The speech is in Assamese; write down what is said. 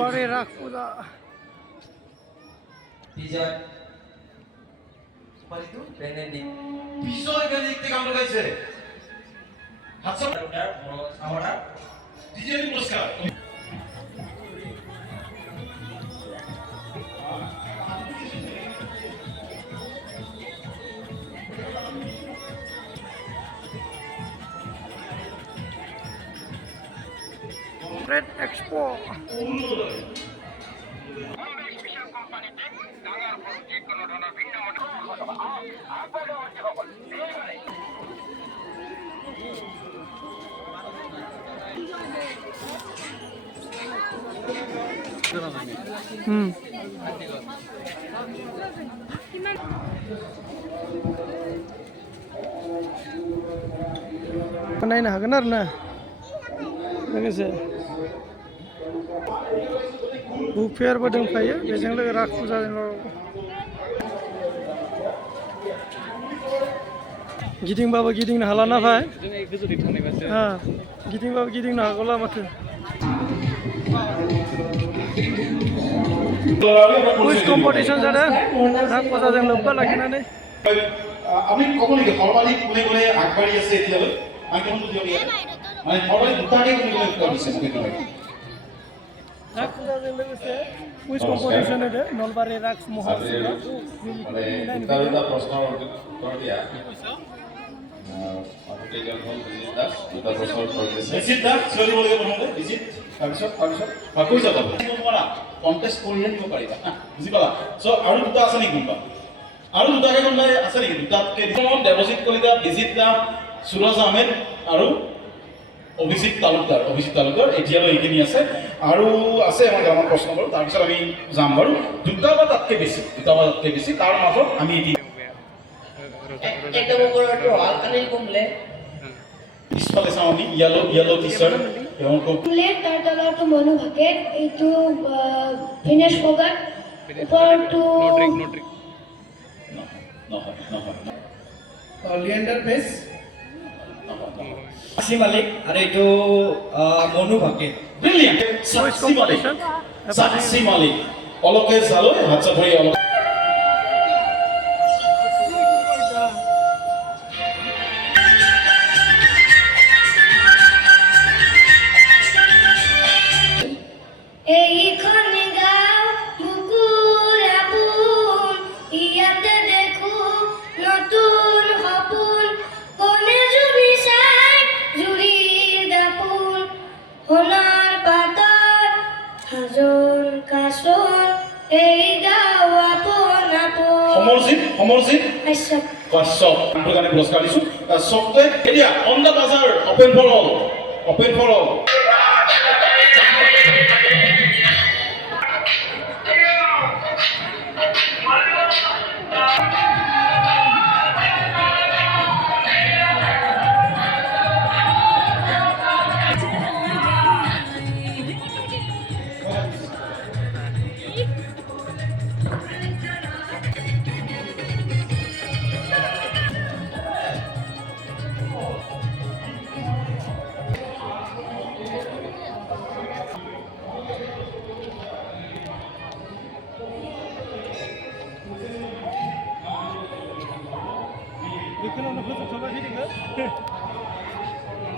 নলবাৰী ৰাস পূজা বিজয় বেনেডিক্ট থেকে গান গাইছে হাতছ আমরা ডিজে পুরস্কার ট্রেড এক্সপো नायनो हागोन आरो ना लोगोसे बुक फेयारबो दंफायो बेजों लोगोसे रास फुजाजों गिदिंबाबो गिदिंनो हाला ना भाई गिदिंबाबो गिदिंनो हागौला माथो कुइज कम्पिटिशन जादों रास फुजाजों लोब्बा लाखिनानै আমি কখনই সর্বাধিক কোনে কোনে আগবাড়ি আছে এতিয়ালৈ আমি কেমন বুঝিব মানে সর্বাধিক দুটাকে কোনে কোনে কৰিছে মোক নহয় ৰাস পূজাজों लोगोसे কুইজ কম্পিটিশন এতে নলবাৰী ৰাস মহোৎসৱ মানে দুটা প্ৰশ্নৰ উত্তৰ দিয়া কেইজন হ'ল বিজিত দাস দুটা প্ৰশ্নৰ উত্তৰ দিছে বিজিত দাস চলিব লাগিব প্ৰথমতে বিজিত তাৰপিছত কৈ যাব তোমাৰা কন্টেস্ট কৰিহে দিব পাৰিবা বুজি পালা সো আৰু দুটা আছে নেকি কোনবা আৰু দুটাকে কোনবাই আছে নেকি দুটাতকে দেৱজিৎ কলিতা বিজিত দাস সুৰজ আহমেদ আৰু অভিজিৎ তালুকদাৰ এতিয়ালৈ এইখিনি আছে আৰু আছে আমাৰ গ্ৰামৰ প্ৰশ্নবোৰ তাৰপিছত আমি যাম বাৰু দুটা বা তাতকৈ বেছি তাৰ মাজত আমি একদম ওপৰতো আলকানিল কুমলে পিছফালে চাওঁ আমি য়েলো টি চাৰ্ট তাৰ তলৰটো মনু ভাকেৰ এইটো ফিনেশ ফগাট ওপৰটো নহয় লিয়েণ্ডাৰ পেছ সাক্ষী মালিক আৰু এইটো Manu Bhaker brilliant quiz competition সাক্ষী মালিক অলকে চালো হাতছা ভৰি অলক এইখনে গাঁও বুকুৰ আপোন ইয়াতে দেখো নতুন সপোন কোনে জুবি চাই জুৰিৰ দাপোন সোণৰ পাতৰ হাজোৰ কাচোন এই গাঁও আপোন আপোন সমৰজিৎ কাশ্যপ আমাৰ কাৰণে পুৰস্কাৰ দিছো সবতে এতিয়া on the Bazar open for all बेखौनो फोजोबथ'बाय फैदों